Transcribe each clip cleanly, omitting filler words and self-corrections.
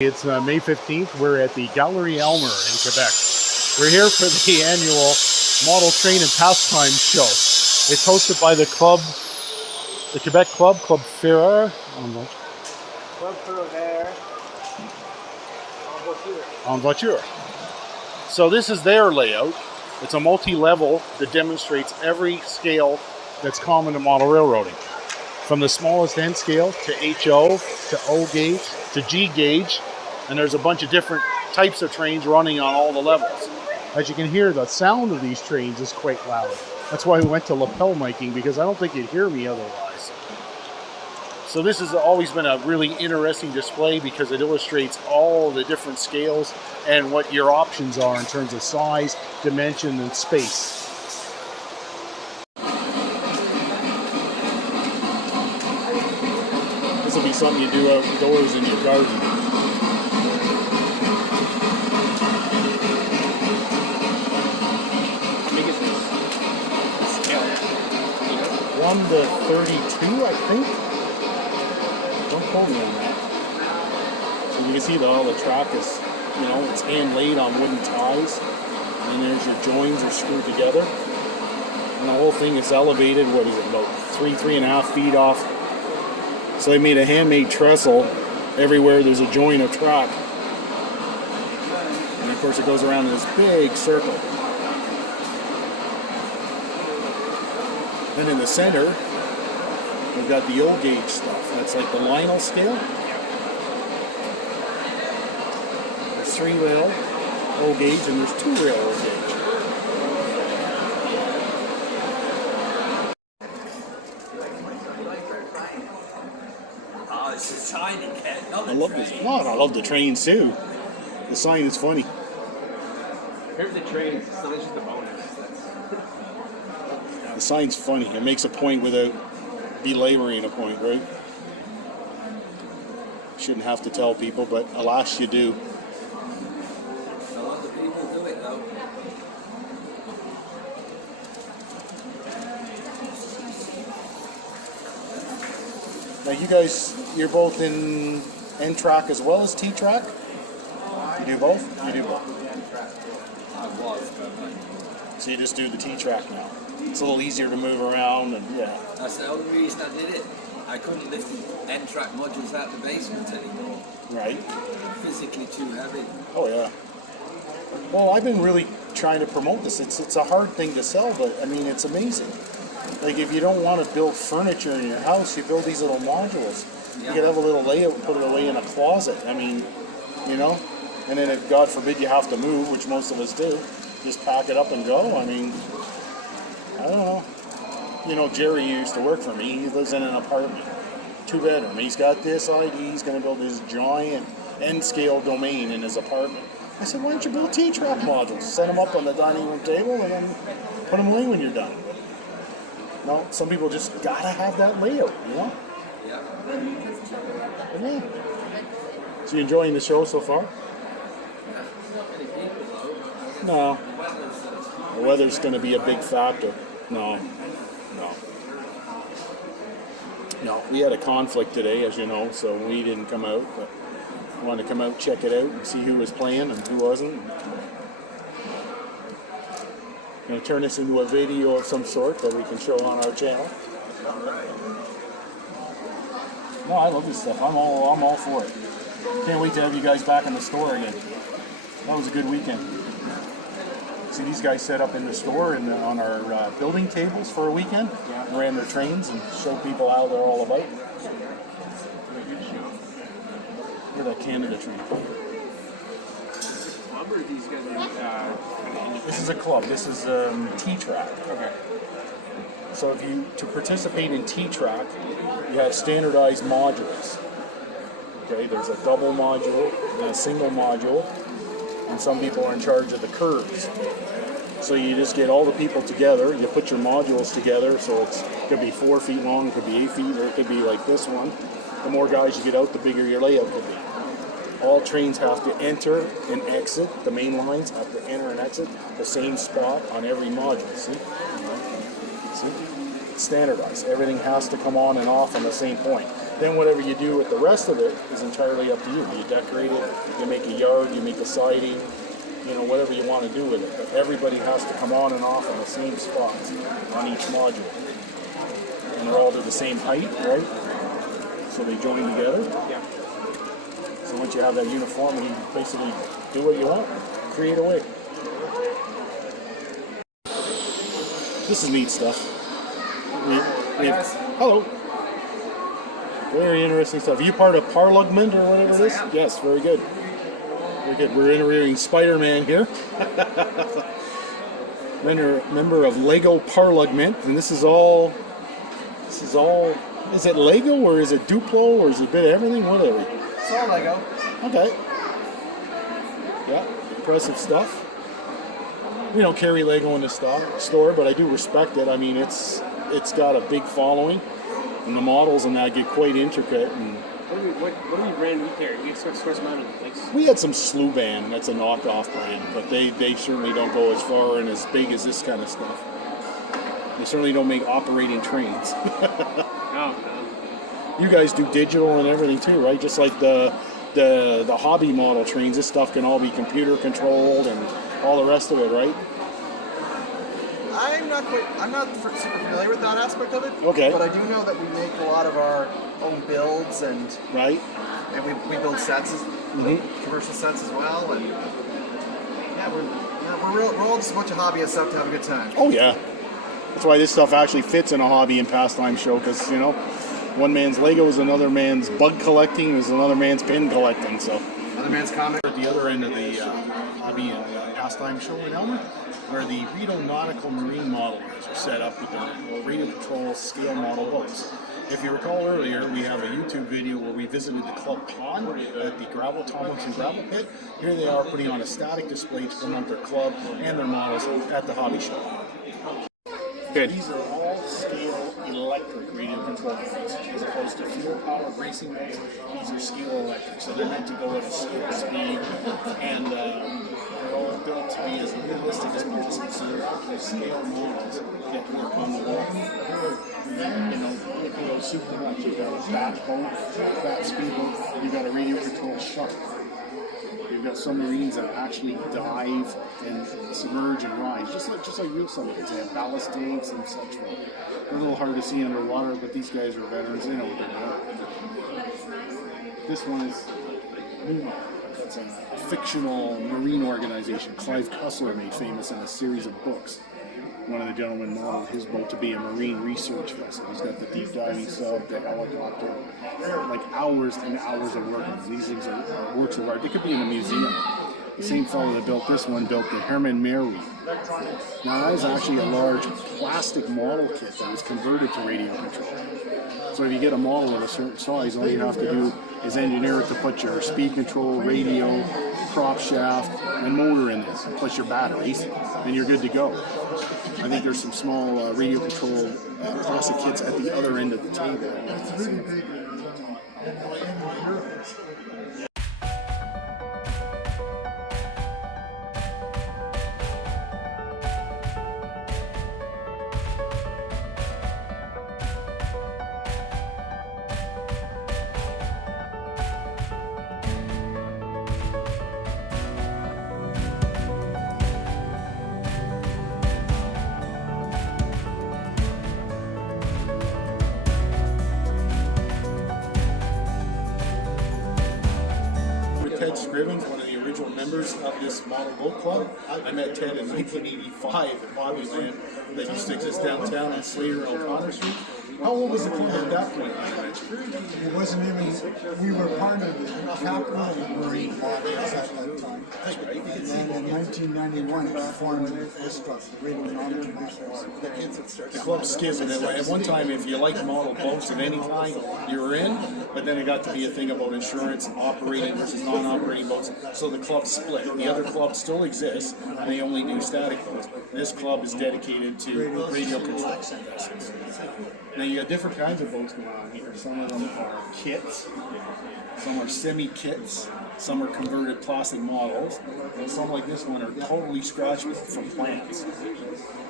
It's May 15th. We're at the Galerie Aylmer in Quebec. We're here for the annual Model Train and Pastimes show. It's hosted by the club, the Quebec Club, Club Ferrer. Club Ferrer En voiture. So this is their layout. It's a multi-level that demonstrates every scale that's common to model railroading. From the smallest end scale to HO, to O gauge, to G gauge, and there's a bunch of different types of trains running on all the levels. As you can hear, the sound of these trains is quite loud. That's why we went to lapel miking, because I don't think you'd hear me otherwise. So this has always been a really interesting display because it illustrates all the different scales and what your options are in terms of size, dimension, and space. This will be something you do outdoors in your garden. How big is this scale? 1 to 32, I think. Don't quote me on that. So you can see that all the track is, it's hand laid on wooden ties. And there's your joins are screwed together. And the whole thing is elevated, what is it, about 3.5 feet off. So they made a handmade trestle everywhere there's a joint of track. And of course it goes around in this big circle. Then in the center, we've got the O gauge stuff. That's like the Lionel scale. There's 3 rail O gauge and there's 2 rail O gauge. Oh, it's a sign again, not I love this. No, I love the trains too. The sign is funny. Here's the trains, so this is the bonus. The sign's funny. It makes a point without belaboring a point, right? Shouldn't have to tell people, but alas, you do. A lot of people do it though. Now you guys, you're both in N-track as well as T-track? You do both? You do both. I was, but So you just do the T-track now. It's a little easier to move around and yeah. that's the only reason I did it. I couldn't lift the N-track modules out the basement anymore. Right. They're physically too heavy. Oh yeah. Well, I've been really trying to promote this. It's a hard thing to sell, but I mean it's amazing. Like if you don't want to build furniture in your house, you build these little modules. You could have a little layout and put it away in a closet. I mean, and then if God forbid you have to move, which most of us do, just pack it up and go. I mean, I don't know. Jerry used to work for me. He lives in an apartment, 2-bedroom. He's got this idea. He's going to build this giant N-scale domain in his apartment. I said, why don't you build T-track modules? Set them up on the dining room table and then put them away when you're done. No, some people just gotta have that layout, Yeah. Yeah. So you enjoying the show so far? No. The weather's going to be a big factor. No. We had a conflict today, as you know, so we didn't come out, but I wanted to come out, check it out, and see who was playing and who wasn't. Going to turn this into a video of some sort that we can show on our channel. No, I love this stuff. I'm all for it. Can't wait to have you guys back in the store again. That was a good weekend. See these guys set up in the store and on our building tables for a weekend. Ran their trains and showed people how they're all about. Look at that Canada train. Club or these guys are This is a club. This is T-track. okay. So to participate in T-track, you have standardized modules. Okay, there's a double module and a single module, and some people are in charge of the curves. So you just get all the people together, you put your modules together, so it could be 4 feet long, it could be 8 feet, or it could be like this one. The more guys you get out, the bigger your layout could be. All trains have to enter and exit, the main lines have to enter and exit the same spot on every module, see? See? It's standardized. Everything has to come on and off on the same point. Then whatever you do with the rest of it is entirely up to you. You decorate it, you make a yard, you make a siding, you know, whatever you want to do with it. But everybody has to come on and off on the same spots on each module. And they're all to the same height, right? So they join together. Yeah. So once you have that uniformity, you basically do what you want, create a way. This is neat stuff. Hello. Very interesting stuff. Are you part of Parliament or whatever it is? I am. Yes, very good. Very good. We're interviewing Spider-Man here. Member of Lego Parliament, and this is all, is it Lego or is it Duplo or is it a bit of everything? Whatever. It's all Lego. Okay. Yeah, impressive stuff. We don't carry Lego in the store, but I do respect it. I mean, it's got a big following, and the models and that get quite intricate. And What do we brand we carry? We source them out of the place. we had some Slew Band, that's a knockoff brand, but they certainly don't go as far and as big as this kind of stuff. They certainly don't make operating trains. No. You guys do digital and everything too, right? Just like the hobby model trains, this stuff can all be computer controlled and all the rest of it, right? I'm not super familiar with that aspect of it. Okay. But I do know that we make a lot of our own builds and Right? we build sets, commercial sets as well. And yeah, we're all just a bunch of hobbyists out to have a good time. Oh yeah. That's why this stuff actually fits in a hobby and pastime show, because, you know, one man's Lego is another man's bug collecting, is another man's pin collecting, so. Another man's comic. At the other end of the hobby and pastime show in Aylmer, where the Nautical Marine modelers are set up with their radio control scale model boats. If you recall earlier, we have a YouTube video where we visited the club pond at the Tomlinson gravel pit. Here they are putting on a static display to promote their club and their models at the hobby show. Good. These are all scale electric radio control boats, as opposed to fuel powered racing boats. These are scale electric, so they're meant to go at a scale speed, and they're all built to be as realistic as possible. So they're actually scale models that work on the wall. You know, look at those super much. You've got a bat boat, bat speedboat. You've got a radio controlled shark. You've got submarines that actually dive and submerge and rise, just like real submarines. They have ballast tanks and such. They're a little hard to see underwater, but these guys are veterans. They know what they're doing. This one is it's a fictional marine organization Clive Cussler made famous in a series of books. One of the gentlemen modeled his boat to be a marine research vessel. He's got the deep diving sub, the helicopter, like hours and hours of work. These things are works of art. They could be in a museum. The same fellow that built this one built the Herman Mary. Now that is actually a large plastic model kit that was converted to radio control. So if you get a model of a certain size, all you have to do is engineer it to put your speed control, radio, prop shaft, and motor in this, plus your batteries, and you're good to go. I think there's some small radio control plastic kits at the other end of the table. Ted Scrivens, one of the original members of this model boat club. I met Ted in 1985 at Hobbyland that used to exist downtown on Slater and O'Connor Street. How old was the club at that point? It wasn't even, we were part of the Captain Marine Hobbyist at that time. That's right. And then in 1991, it formed this club, Radio Nautical Research. The club schismed. At one time, if you liked model boats of any kind, you were in. But then it got to be a thing about insurance, operating versus non-operating boats. So the club split. The other club still exists, and they only do static boats. This club is dedicated to radio control vessels. Now you got different kinds of boats going on here. Some of them are kits, some are semi-kits, some are converted plastic models, and some like this one are totally scratch built from plans.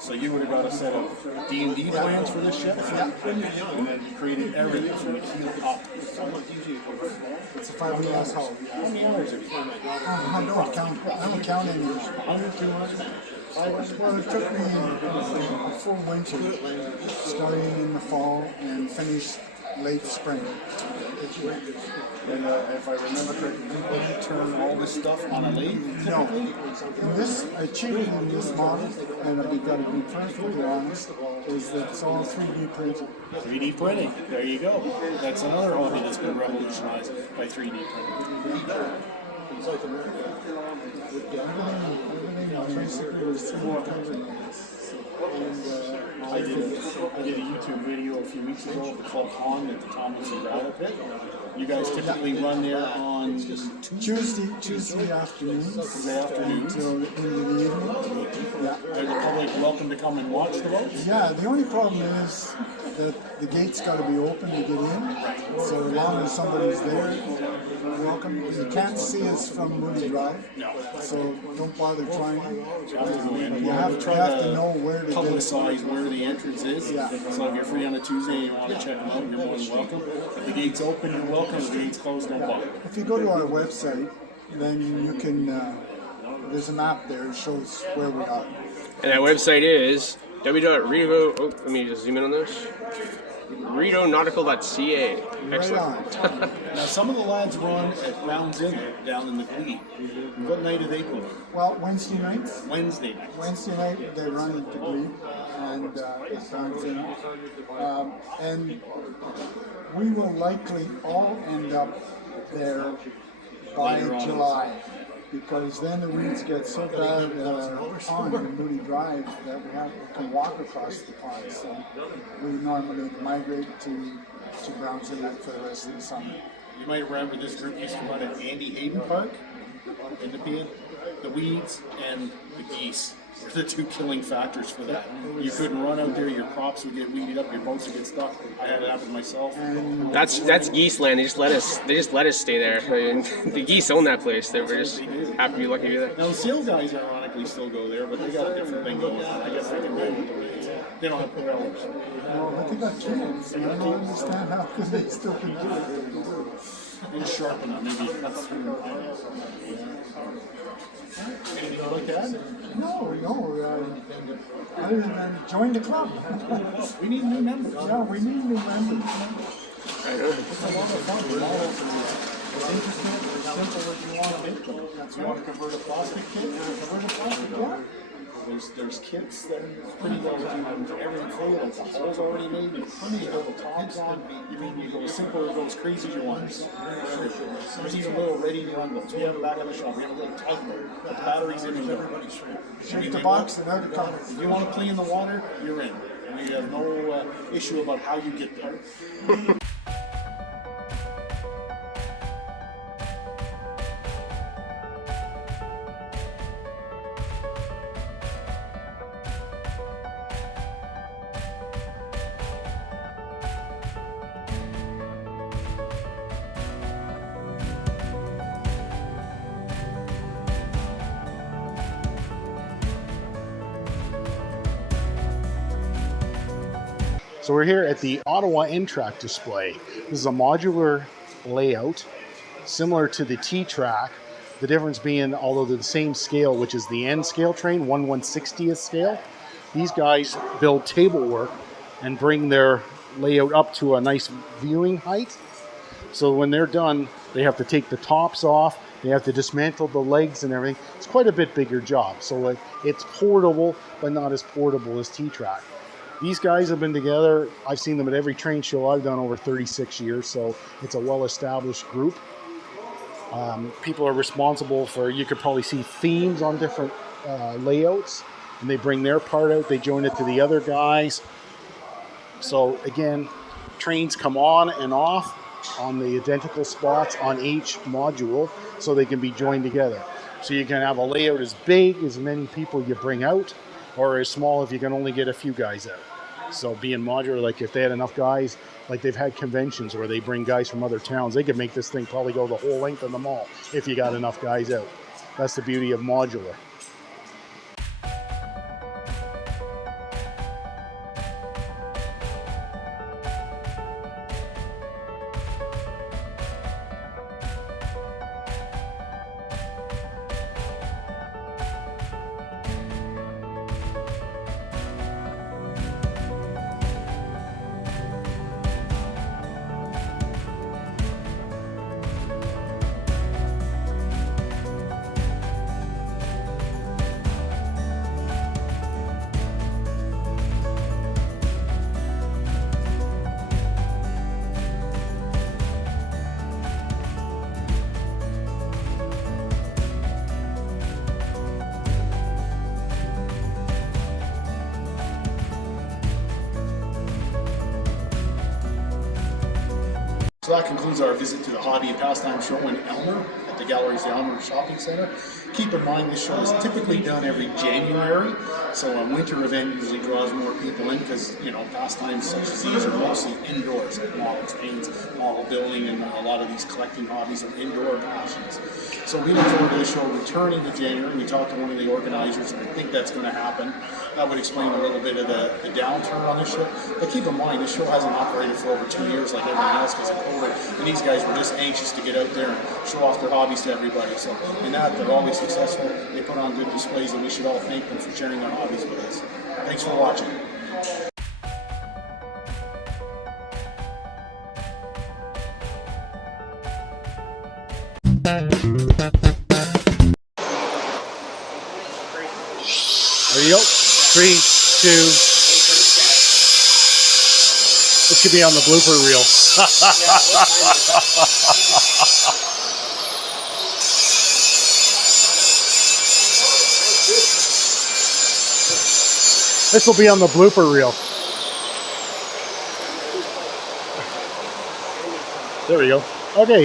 So you would have got a set of D&D plans for this ship, and then you created everything from the keel up. It's a 5 glass hull. How many hours have you done? I don't count anymore. 100, 200? Well, it took me a full winter, starting in the fall and finished late spring. And if I remember correctly, you turn all this stuff on a lathe? No, in this, I cheated in this model, and I've got to be perfectly honest, is that it's all 3D printed. 3D printing, there you go. That's another hobby that's been revolutionized by 3D printing. Everything basically was 3D printed. I did a YouTube video a few weeks ago of the Club Pond at the Tomlinson Gravel Pit. You guys typically run there on Tuesday afternoons until the end of the evening. Yeah. Are the public welcome to come and watch the boats? Yeah, the only problem is that the gate's got to be open to get in. So as long as somebody's there, you're welcome. You can't see us from Moody Drive, so don't bother trying. You have to go in. You have to know where to publicize where the entrance is. Yeah. So if you're free on a Tuesday and you want to check them out, you're more than welcome. If the gate's open, you're welcome. If the gate's closed, don't bother. If you go to our website, then you can, there's a map there that shows where we are. And that website is www. Oh, let me just zoom in on this. RitoNautical.ca. Excellent. Right on. Now, some of the lads run at Brown's Inn down in the Glebe. What night do they play? Well, Wednesday nights. Wednesday night. Wednesday night they run at the Glebe and it sounds in. And we will likely all end up there by July, because then the weeds get so bad on the Moody Drive that we can walk across the pond. So we normally migrate to Brown's Inlet for the rest of the summer. You might remember this group used to run at Andy Hayden Park in the Nepean. The weeds and the geese were the two killing factors for that. You couldn't run out there, your crops would get weeded up, your boats would get stuck. I had it happen myself. That's geese land. They just let us stay there. I mean, the geese own that place. They were just happy to be lucky to do that. Now the sail guys ironically still go there, but they got a different thing going on. I guess they can run with the weeds. They don't have propellers. No, but they got kids. I don't understand how they still can do it. And sharpen them, maybe cut through. Anything you'd like to add? No, other than join the club. We need new members. Yeah, we need new members. It's a lot of fun. We're all as interesting or simple as you want to make them. You want to convert a plastic kit? Convert a plastic kit. Yeah. There's kits that are pretty well do everything for you. Like the holes already made. You put the tops on. You go as simple or go as crazy as you want. There's even little ready to run ones. We have it back in the shop. We have a little timer. The batteries in everybody's free. Shake the box and out it comes. If you want to play in the water, you're in. We have no issue about how you get there. So we're here at the Ottawa N-Track display. This is a modular layout, similar to the T-Track. The difference being, although they're the same scale, which is the N scale train, 1/160th scale, these guys build table work and bring their layout up to a nice viewing height. So when they're done, they have to take the tops off, they have to dismantle the legs and everything. It's quite a bit bigger job. So it's portable, but not as portable as T-Track. These guys have been together. I've seen them at every train show I've done over 36 years, so it's a well-established group. People are responsible for, you could probably see themes on different layouts, and they bring their part out, they join it to the other guys. So again, trains come on and off on the identical spots on each module, so they can be joined together. So you can have a layout as big as many people you bring out, or as small if you can only get a few guys out. So being modular, like if they had enough guys, like they've had conventions where they bring guys from other towns, they could make this thing probably go the whole length of the mall if you got enough guys out. That's the beauty of modular. So that concludes our visit to the Hobby and Pastime show in Aylmer at the Galleries of the Aylmer Shopping Center. Keep in mind this show is typically done every January, so a winter event usually draws more people in because, you know, pastimes such as these are mostly indoors, like models, paints, model building, and a lot of these collecting hobbies are indoor passions. So we look forward to this show returning to January. We talked to one of the organizers, and I think that's going to happen. That would explain a little bit of the downturn on this show. But keep in mind, this show hasn't operated for over 2 years like everyone else because of COVID, and these guys were just anxious to get out there and show off their hobbies to everybody. So in that, they're always successful. They put on good displays, and we should all thank them for sharing their hobbies with us. Thanks for watching. There you go. 3, 2. This could be on the blooper reel. This will be on the blooper reel. There we go. Okay.